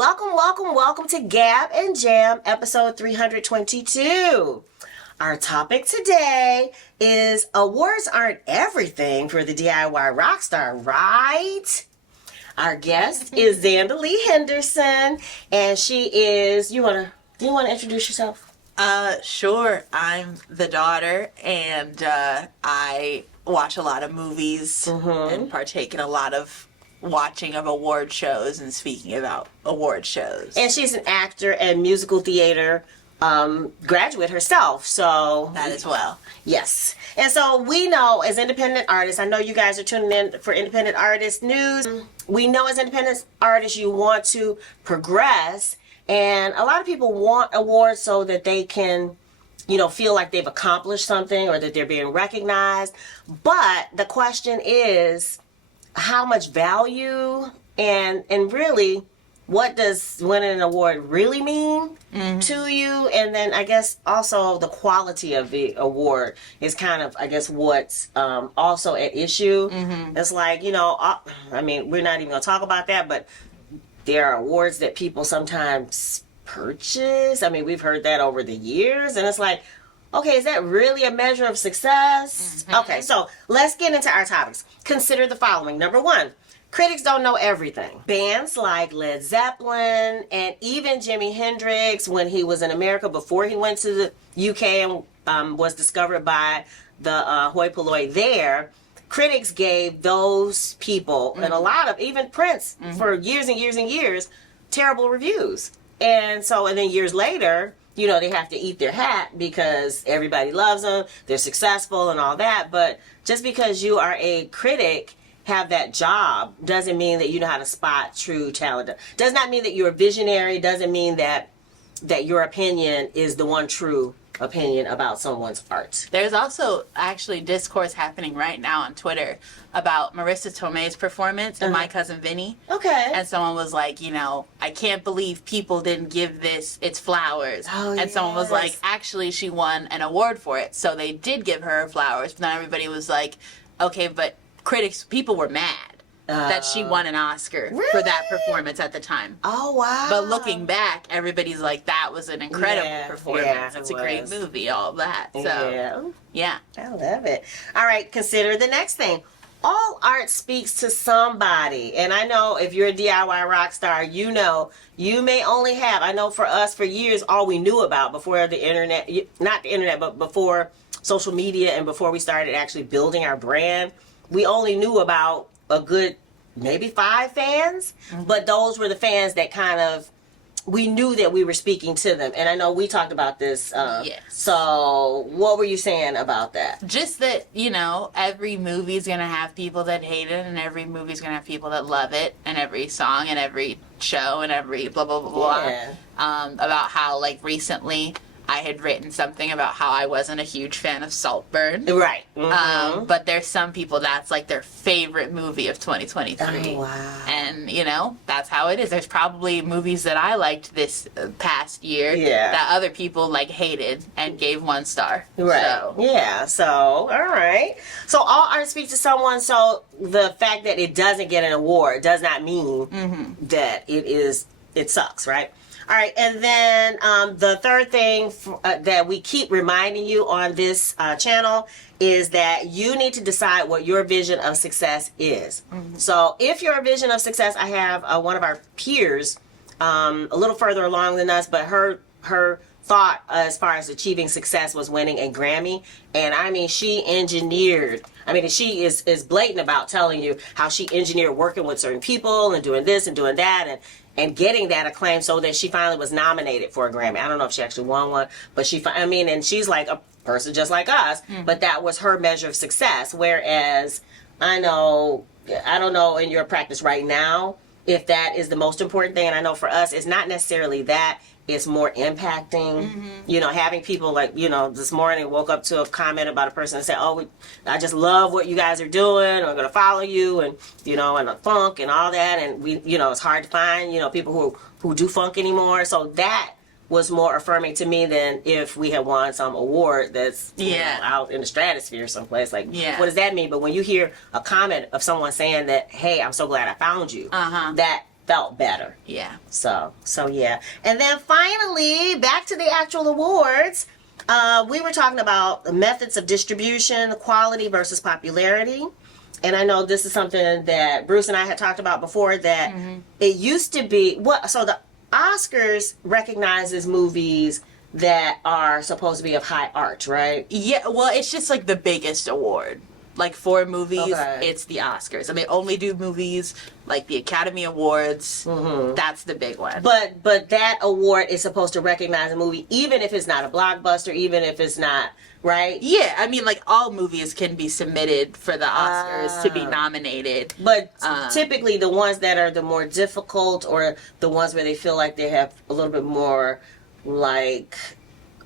Welcome to Gab and Jam, episode 322. Our topic today is awards aren't everything for the D.I.Y rockstar, right? Our guest is Zandalee Henderson, and she is, do you want to introduce yourself? Sure. I'm the daughter, and I watch a lot of movies and partake in a lot of watching of award shows and speaking about award shows. And she's an actor and musical theater graduate herself, so that as well. Yes. And so we know as independent artists, I know you guys are tuning in for independent artist news. We know as independent artists you want to progress, and a lot of people want awards so that they can, feel like they've accomplished something or that they're being recognized. But the question is, how much value and really what does winning an award really mean to you? And then I guess also the quality of the award is kind of, I guess, what's also at issue. It's like, we're not even going to talk about that, but there are awards that people sometimes purchase. We've heard that over the years, and it's like, okay, is that really a measure of success? Okay, so let's get into our topics. Consider the following. Number one, critics don't know everything. Bands like Led Zeppelin and even Jimi Hendrix, when he was in America before he went to the UK and was discovered by the hoi polloi there, critics gave those people, and a lot of, even Prince, for years and years and years, terrible reviews. And then years later, they have to eat their hat because everybody loves them, they're successful and all that. But just because you are a critic, have that job, doesn't mean that you know how to spot true talent. Does not mean that you're a visionary, doesn't mean that your opinion is the one true opinion about someone's art. There's also actually discourse happening right now on Twitter about Marissa Tomei's performance in My Cousin Vinny. Okay. And someone was like, I can't believe people didn't give this its flowers. Oh, and someone was like, actually, she won an award for it. So they did give her flowers. But then everybody was like, okay, but people were mad that she won an Oscar for that performance at the time. Oh, wow. But looking back, everybody's like, that was an incredible performance. Yeah, it's a great movie, all of that. So, yeah. I love it. All right, consider the next thing. All art speaks to somebody. And I know if you're a DIY rock star, you may only have, I know for us for years, all we knew about before the internet, not the internet, but before social media and before we started actually building our brand, we only knew about a good maybe 5 fans, but those were the fans that kind of, we knew that we were speaking to them. And I know we talked about this. Yes. So what were you saying about that? Just that, every movie's going to have people that hate it, and every movie's going to have people that love it, and every song and every show and every blah, blah, blah, blah. Yeah. About how, recently I had written something about how I wasn't a huge fan of Saltburn. Right. But there's some people that's their favorite movie of 2023. Oh, wow. And, that's how it is. There's probably movies that I liked this past year that other people hated and gave 1 star. Right. So. Yeah. So, all right. So all art speaks to someone. So the fact that it doesn't get an award does not mean that it sucks, right? All right, and then the third thing that we keep reminding you on this channel is that you need to decide what your vision of success is. So if your vision of success, I have one of our peers a little further along than us, but her thought as far as achieving success was winning a Grammy. And she engineered, she is blatant about telling you how she engineered working with certain people and doing this and doing that and getting that acclaim so that she finally was nominated for a Grammy. I don't know if she actually won one, but and she's like a person just like us, but that was her measure of success. Whereas I don't know in your practice right now if that is the most important thing. And I know for us, it's not necessarily that. It's more impacting, having people this morning woke up to a comment about a person and said, I just love what you guys are doing. I'm going to follow you and the funk and all that. And it's hard to find, people who do funk anymore. So that was more affirming to me than if we had won some award that's out in the stratosphere someplace. What does that mean? But when you hear a comment of someone saying that, hey, I'm so glad I found you, that felt better. Yeah. So yeah. And then finally, back to the actual awards. We were talking about the methods of distribution, quality versus popularity. And I know this is something that Bruce and I had talked about before, that it used to be, so the Oscars recognizes movies that are supposed to be of high art, right? Yeah, well, it's just like the biggest award. Like for movies, it's the Oscars. And they only do movies like the Academy Awards. That's the big one. But that award is supposed to recognize a movie, even if it's not a blockbuster, even if it's not, right? Yeah, I mean, like, all movies can be submitted for the Oscars to be nominated. But typically the ones that are the more difficult, or the ones where they feel like they have a little bit more, like,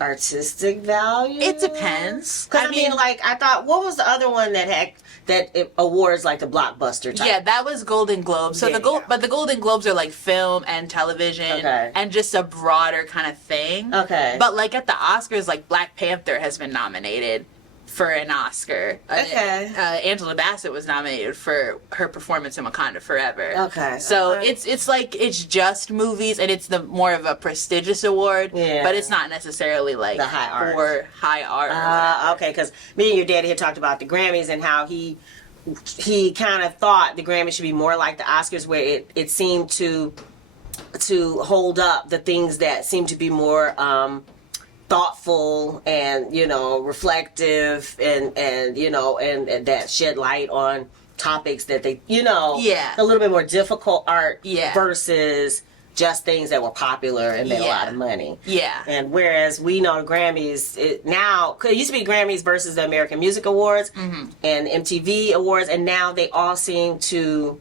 artistic value? It depends. Because I mean, like, I thought, what was the other one that had it awards like the blockbuster type? Yeah, that was Golden Globes. So but the Golden Globes are like film and television and just a broader kind of thing. Okay. But like at the Oscars, like Black Panther has been nominated for an Oscar. Okay. Angela Bassett was nominated for her performance in Wakanda Forever. Okay. So it's like, it's just movies, and it's the more of a prestigious award. Yeah. But it's not necessarily like the high art. for high art. Or whatever. Okay, because me and your daddy had talked about the Grammys and how he kind of thought the Grammys should be more like the Oscars, where it seemed to hold up the things that seem to be more thoughtful and reflective and that shed light on topics that they a little bit more difficult art versus just things that were popular and made a lot of money. Yeah. And whereas we know the Grammys, it used to be Grammys versus the American Music Awards and MTV Awards, and now they all seem to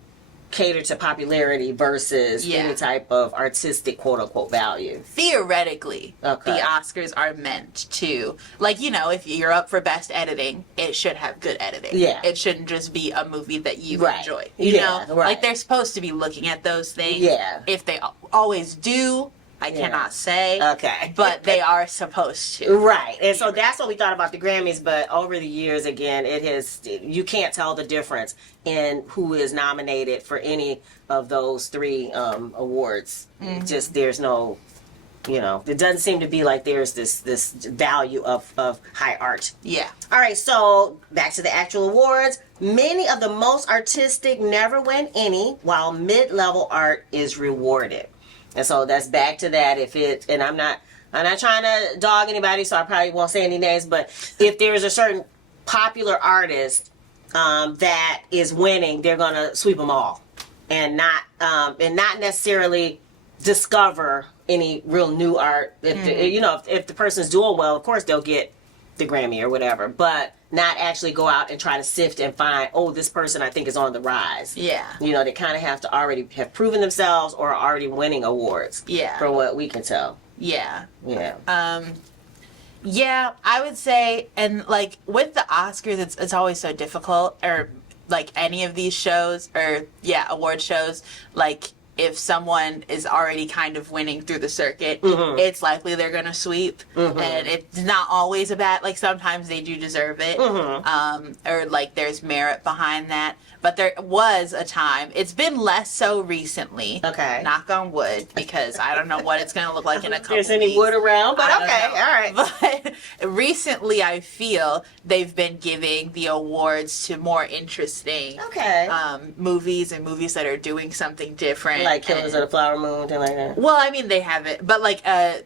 cater to popularity versus any type of artistic quote-unquote value. Theoretically, the Oscars are meant to, like, if you're up for best editing, it should have good editing. Yeah. It shouldn't just be a movie that you enjoy. Right. Like, they're supposed to be looking at those things. Yeah. If they always do, I cannot say. Okay. But they are supposed to. Right. And so that's what we thought about the Grammys, but over the years, again, you can't tell the difference in who is nominated for any of those three awards. Just, there's no, it doesn't seem to be like there's this value of high art. Yeah. All right, so back to the actual awards. Many of the most artistic never win any, while mid-level art is rewarded. And so that's back to that. And I'm not trying to dog anybody, so I probably won't say any names, but if there's a certain popular artist that is winning, they're gonna sweep them all, and not necessarily discover any real new art. If the person's doing well, of course they'll get the Grammy or whatever, but not actually go out and try to sift and find, this person I think is on the rise. Yeah. They kind of have to already have proven themselves or are already winning awards. Yeah. From what we can tell. Yeah. Yeah. Yeah, I would say, and like with the Oscars, it's always so difficult, or like any of these shows, or award shows, like if someone is already kind of winning through the circuit, it's likely they're going to sweep. And it's not always a bad, like sometimes they do deserve it. Or like there's merit behind that. But there was a time, it's been less so recently. Okay. Knock on wood, because I don't know what it's going to look like in a couple weeks. There's any wood around, but okay, all right. But recently I feel they've been giving the awards to more interesting movies, and movies that are doing something different. Like Killers of the Flower Moon, thing like that. Well, I mean, they have it, but like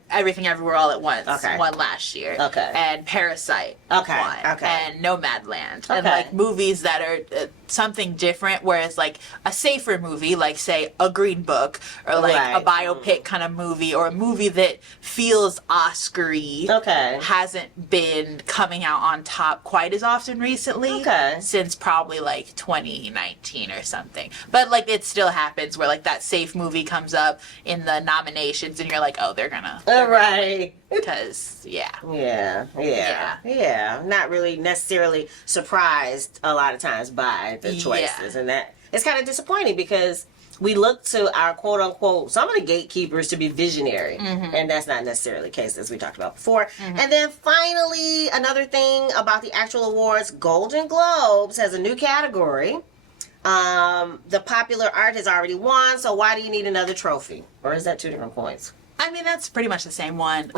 Everything Everywhere All at Once won last year. Okay. And Parasite won. And Nomadland. And like movies that are something different, where it's like a safer movie, like say a Green Book, or like a biopic kind of movie, or a movie that feels Oscar-y. Hasn't been coming out on top quite as often recently. Since probably like 2019 or something. But like it still happens where like that safe movie comes up in the nominations, and you're like, they're gonna. Right. Because, yeah. Not really necessarily surprised a lot of times by the choices. And that it's kind of disappointing, because we look to our quote unquote, some of the gatekeepers to be visionary. And that's not necessarily the case, as we talked about before. And then finally, another thing about the actual awards, Golden Globes has a new category. The popular art has already won, so why do you need another trophy? Or is that two different points? I mean, that's pretty much the same one.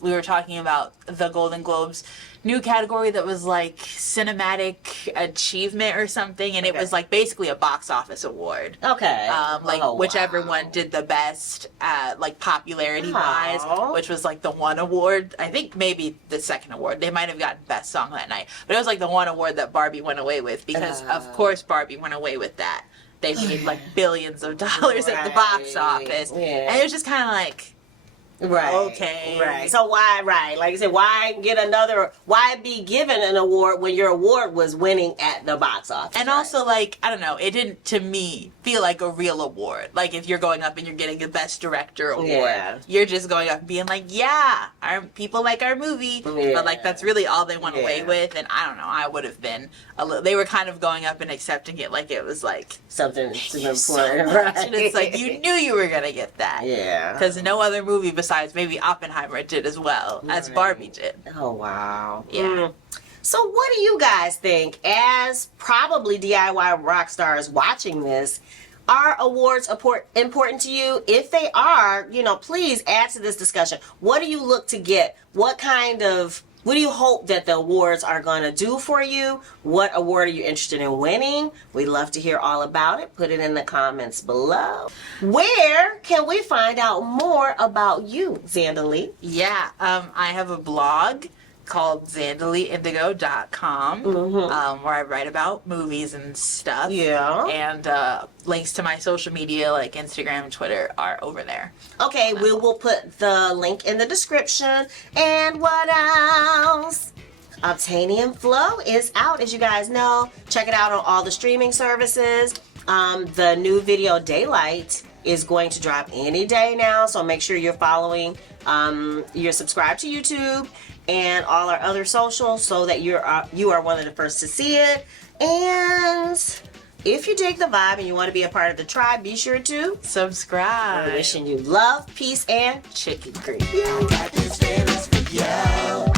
We were talking about the Golden Globes new category that was like cinematic achievement or something, and it was like basically a box office award. Okay. Whichever one did the best, like popularity wise, which was like the one award. I think maybe the second award. They might have gotten best song that night, but it was like the one award that Barbie went away with because, of course, Barbie went away with that. They made like billions of dollars at the box office, and it was just kind of like. Right. Okay. Right. So why, like I said, why be given an award when your award was winning at the box office? And also, like, I don't know, it didn't, to me, feel like a real award. Like, if you're going up and you're getting the Best Director award, you're just going up and being like, our people like our movie. Yeah. But, like, that's really all they went away with. And I don't know, I would have been a little, they were kind of going up and accepting it like it was, like, something important. So right. And it's like, you knew you were going to get that. Yeah. Because no other movie besides maybe Oppenheimer did as well as Barbie did. Oh, wow. Yeah. So what do you guys think, as probably DIY rock stars watching this? Are awards important to you? If they are, please add to this discussion. What do you look to get? What do you hope that the awards are going to do for you? What award are you interested in winning? We'd love to hear all about it. Put it in the comments below. Where can we find out more about you, Zandalee? Yeah, I have a blog called ZandaleeIndigo.com, where I write about movies and stuff. Yeah. And links to my social media like Instagram and Twitter are over there. Okay, we will put the link in the description. And what else? Obtainium Flow is out, as you guys know. Check it out on all the streaming services. The new video Daylight is going to drop any day now, so make sure you're following, you're subscribed to YouTube and all our other socials so that you are one of the first to see it. And if you dig the vibe and you want to be a part of the tribe, be sure to subscribe. Wishing you love, peace, and chicken grease. I got this feelings for you.